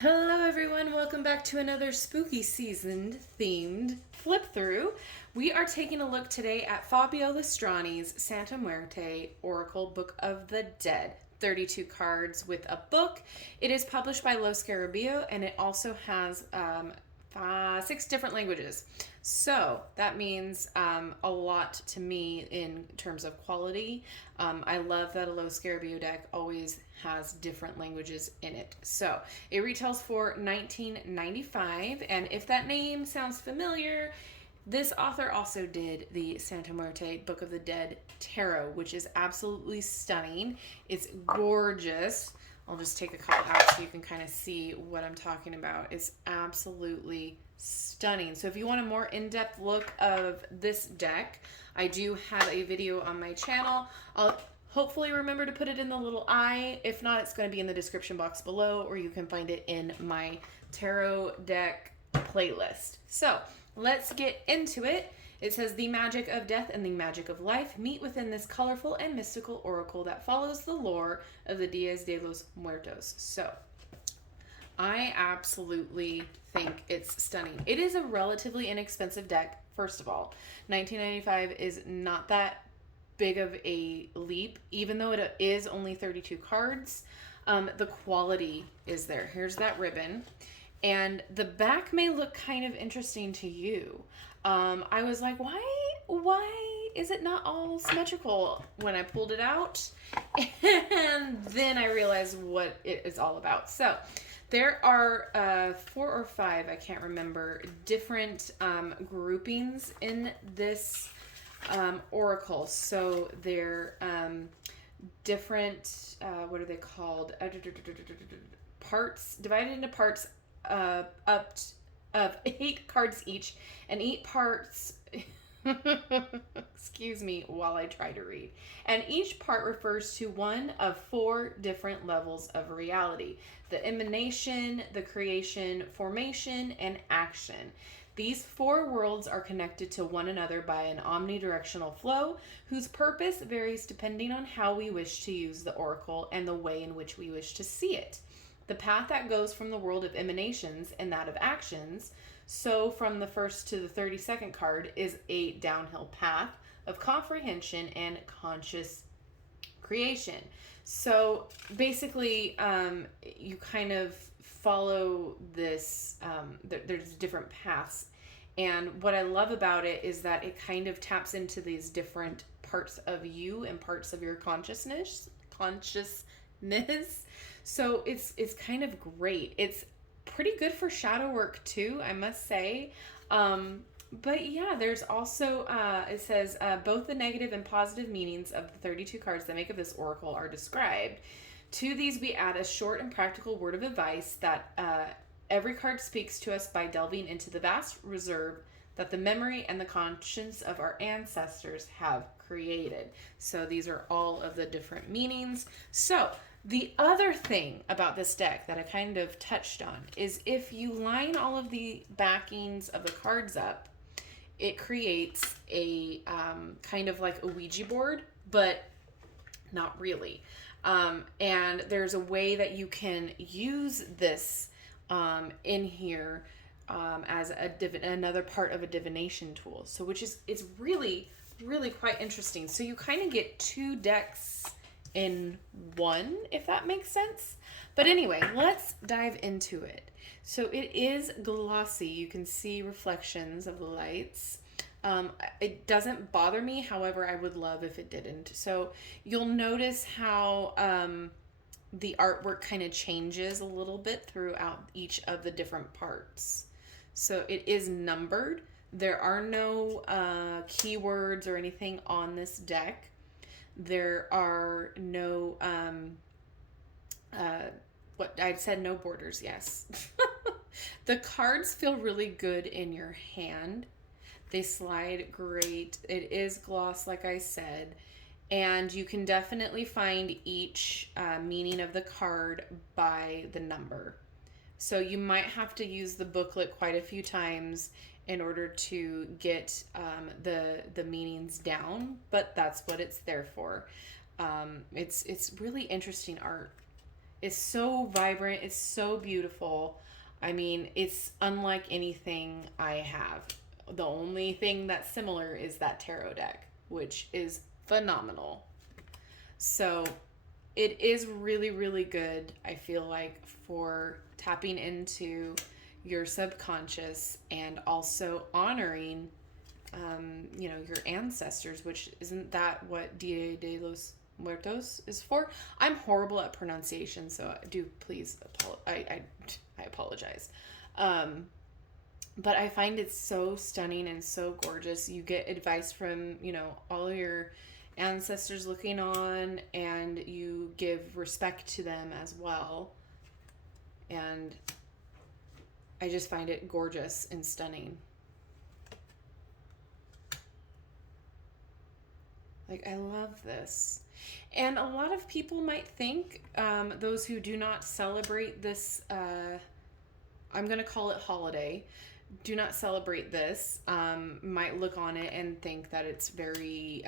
Hello everyone, welcome back to another spooky seasoned themed flip through. We are taking a look today at Fabio Listrani's Santa Muerte Oracle Book of the Dead. 32 cards with a book. It is published by Lo Scarabeo and it also has 6 different languages. So that means a lot to me in terms of quality. I love that a Lo Scarabeo deck always has different languages in it. So it retails for $19.95, and if that name sounds familiar, this author also did the Santa Muerte Book of the Dead Tarot, which is absolutely stunning. It's gorgeous. I'll just take a couple out so you can kind of see what I'm talking about. It's absolutely stunning. So if you want a more in-depth look of this deck, I do have a video on my channel. I'll hopefully remember to put it in the little eye. If not, it's going to be in the description box below, or you can find it in my tarot deck playlist. So let's get into it. It says, the magic of death and the magic of life meet within this colorful and mystical oracle that follows the lore of the Dias de los Muertos. So, I absolutely think it's stunning. It is a relatively inexpensive deck, first of all. $19.95 is not that big of a leap, even though it is only 32 cards. The quality is there. Here's that ribbon. And the back may look kind of interesting to you. I was like, why is it not all symmetrical when I pulled it out? And then I realized what it is all about. So there are 4 or 5, I can't remember, different groupings in this oracle. So they're different, what are they called? Parts, divided into parts up of 8 cards each, and 8 parts excuse me while I try to read, and each part refers to one of 4 different levels of reality: the emanation, the creation, formation, and action. These 4 worlds are connected to one another by an omnidirectional flow whose purpose varies depending on how we wish to use the oracle and the way in which we wish to see it. The path that goes from the world of emanations and that of actions, so from the first to the 32nd card, is a downhill path of comprehension and conscious creation. So basically, you kind of follow this, there's different paths. And what I love about it is that it kind of taps into these different parts of you and parts of your consciousness. So it's kind of great. It's pretty good for shadow work too, I must say. But yeah, there's also, it says, both the negative and positive meanings of the 32 cards that make up this oracle are described. To these we add a short and practical word of advice that every card speaks to us by delving into the vast reserve that the memory and the conscience of our ancestors have created. So these are all of the different meanings. So the other thing about this deck that I kind of touched on is if you line all of the backings of the cards up, it creates a kind of like a Ouija board, but not really. And there's a way that you can use this in here as another part of a divination tool. So which is, it's really, really quite interesting. So you kind of get 2 decks in one, if that makes sense. But anyway, let's dive into it. So it is glossy. You can see reflections of the lights. It doesn't bother me. However, I would love if it didn't. So you'll notice how the artwork kind of changes a little bit throughout each of the different parts. So it is numbered. There are no keywords or anything on this deck. There are no, what I said, no borders, yes. The cards feel really good in your hand. They slide great. It is gloss, like I said. And you can definitely find each meaning of the card by the number. So you might have to use the booklet quite a few times in order to get the meanings down, but that's what it's there for. It's really interesting art. is so vibrant. It's so beautiful. I mean, it's unlike anything I have. The only thing that's similar is that tarot deck, which is phenomenal. So it is really, really good, I feel like, for tapping into your subconscious and also honoring, your ancestors, which isn't that what Dia de los Muertos is for? I'm horrible at pronunciation, so do please, I apologize. Um, but I find it so stunning and so gorgeous. You get advice from, all your ancestors looking on, and you give respect to them as well. And I just find it gorgeous and stunning. Like, I love this. And a lot of people might think, those who do not celebrate this, I'm going to call it holiday, do not celebrate this, might look on it and think that it's very,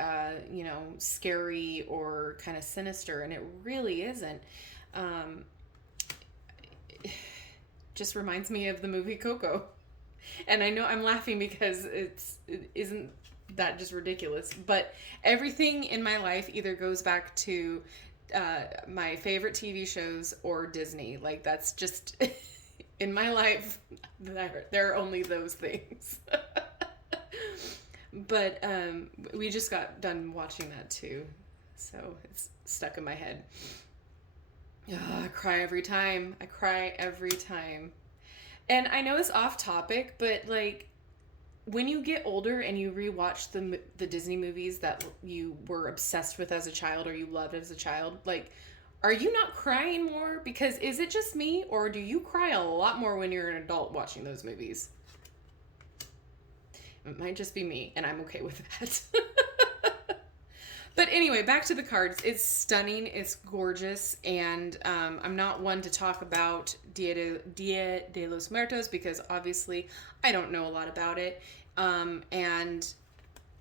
scary or kind of sinister. And it really isn't. Just reminds me of the movie Coco. And I know I'm laughing because it isn't that just ridiculous, but everything in my life either goes back to my favorite TV shows or Disney. Like, that's just in my life, there are only those things. But we just got done watching that too, so it's stuck in my head. I cry every time. And I know it's off topic, but like, when you get older and you rewatch the Disney movies that you were obsessed with as a child or you loved as a child, like, are you not crying more? Because is it just me, or do you cry a lot more when you're an adult watching those movies? It might just be me, and I'm okay with that. But anyway, back to the cards. It's stunning. It's gorgeous. And I'm not one to talk about Dia de los Muertos because obviously I don't know a lot about it. And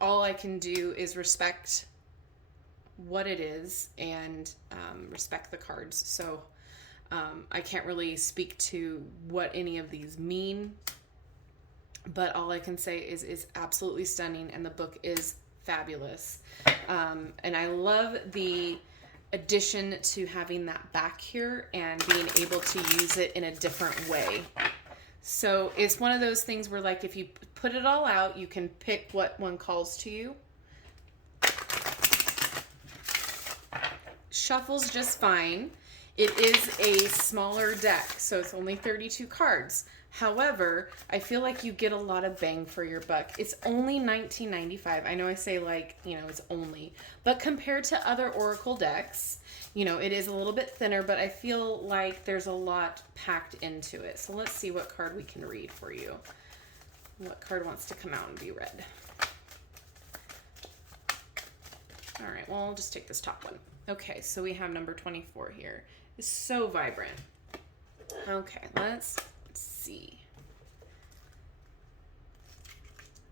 all I can do is respect what it is and respect the cards. So I can't really speak to what any of these mean. But all I can say is it's absolutely stunning, and the book is fabulous. And I love the addition to having that back here and being able to use it in a different way. So it's one of those things where, like, if you put it all out, you can pick what one calls to you. Shuffles just fine. It is a smaller deck, so it's only 32 cards. However, I feel like you get a lot of bang for your buck. It's only $19.95. I know I say, like, it's only. But compared to other Oracle decks, it is a little bit thinner, but I feel like there's a lot packed into it. So let's see what card we can read for you. What card wants to come out and be read? All right, well, I'll just take this top one. Okay, so we have number 24 here. It's so vibrant. Okay, let's see.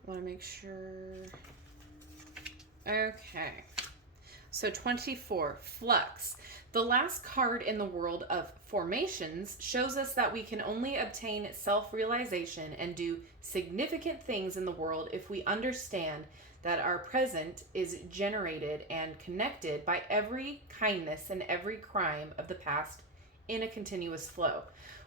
Want to make sure. Okay. So 24, Flux. The last card in the world of formations shows us that we can only obtain self-realization and do significant things in the world if we understand that our present is generated and connected by every kindness and every crime of the past in a continuous flow.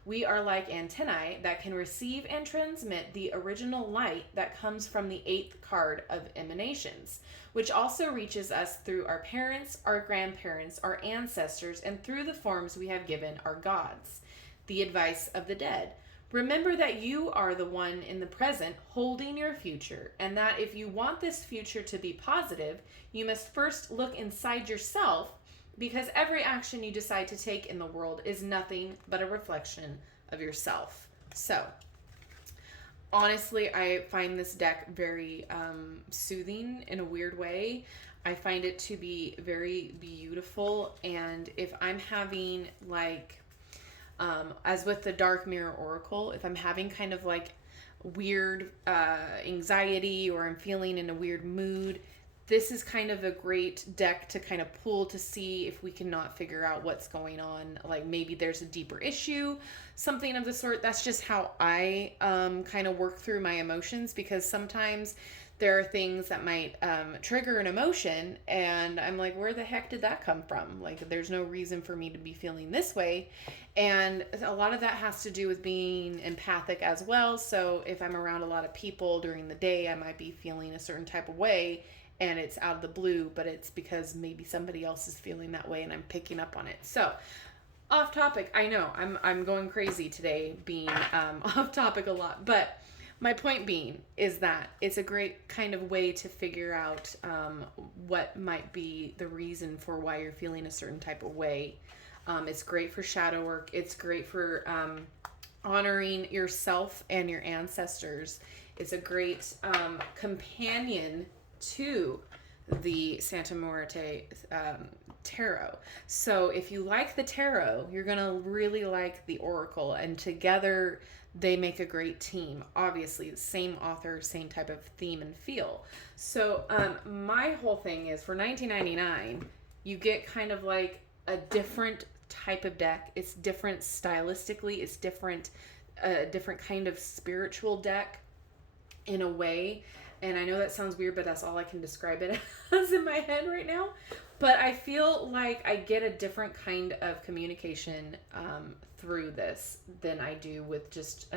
We are like antennae that can receive and transmit the original light that comes from the 8th card of emanations, which also reaches us through our parents, our grandparents, our ancestors, and through the forms we have given our gods. The advice of the dead. Remember that you are the one in the present holding your future, and that if you want this future to be positive, you must first look inside yourself, because every action you decide to take in the world is nothing but a reflection of yourself. So, honestly, I find this deck very soothing in a weird way. I find it to be very beautiful, and if I'm having, like, as with the Dark Mirror Oracle, if I'm having kind of like weird anxiety or I'm feeling in a weird mood, this is kind of a great deck to kind of pull to see if we cannot figure out what's going on. Like maybe there's a deeper issue, something of the sort. That's just how I kind of work through my emotions, because sometimes there are things that might trigger an emotion and I'm like, where the heck did that come from? Like, there's no reason for me to be feeling this way. And a lot of that has to do with being empathic as well. So if I'm around a lot of people during the day, I might be feeling a certain type of way and it's out of the blue, but it's because maybe somebody else is feeling that way and I'm picking up on it. So off topic, I know I'm going crazy today being off topic a lot, but my point being is that it's a great kind of way to figure out what might be the reason for why you're feeling a certain type of way. It's great for shadow work. It's great for honoring yourself and your ancestors. It's a great companion to the Santa Muerte tarot. So if you like the tarot, you're going to really like the oracle, and together they make a great team. Obviously, same author, same type of theme and feel. So my whole thing is, for $19.99, you get kind of like a different type of deck. It's different stylistically. It's different, different kind of spiritual deck in a way. And I know that sounds weird, but that's all I can describe it as in my head right now. But I feel like I get a different kind of communication through this than I do with just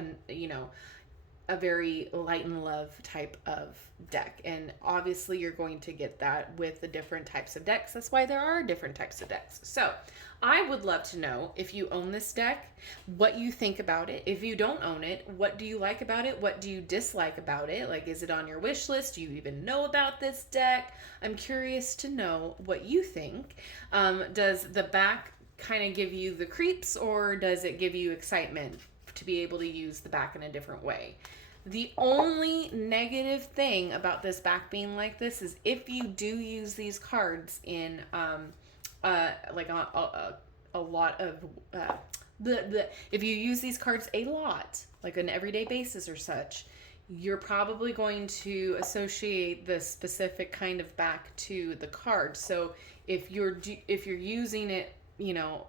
a very light and love type of deck. And obviously you're going to get that with the different types of decks. That's why there are different types of decks. So I would love to know, if you own this deck, what you think about it. If you don't own it, what do you like about it? What do you dislike about it? Like, is it on your wish list? Do you even know about this deck? I'm curious to know what you think. Does the back kind of give you the creeps, or does it give you excitement to be able to use the back in a different way? The only negative thing about this back being like this is if you do use these cards in like a lot of if you use these cards a lot, like an everyday basis or such, you're probably going to associate the specific kind of back to the card. So if you're using it, you know,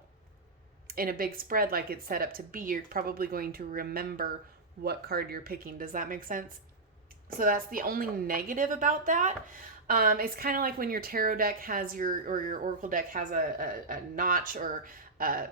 in a big spread like it's set up to be, you're probably going to remember what card you're picking. Does that make sense? So that's the only negative about that. It's kind of like when your tarot deck has your oracle deck has a notch or a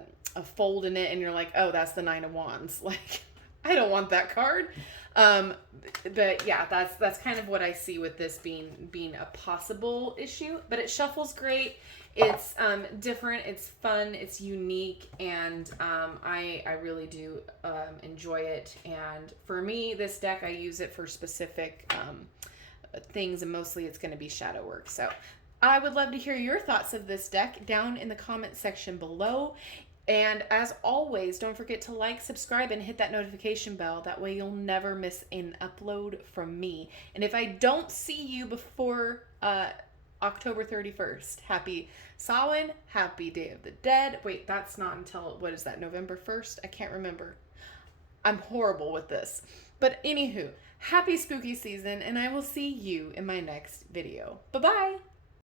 fold in it, and you're like, oh, that's the Nine of Wands. Like, I don't want that card. But yeah, that's kind of what I see with this being a possible issue. But it shuffles great. It's different, it's fun, it's unique, and I really do enjoy it. And for me, this deck, I use it for specific things, and mostly it's going to be shadow work. So I would love to hear your thoughts of this deck down in the comment section below. And as always, don't forget to like, subscribe, and hit that notification bell. That way you'll never miss an upload from me. And if I don't see you before October 31st, happy Samhain, happy Day of the Dead. Wait, that's not until, what is that, November 1st? I can't remember. I'm horrible with this. But anywho, happy spooky season, and I will see you in my next video. Bye-bye!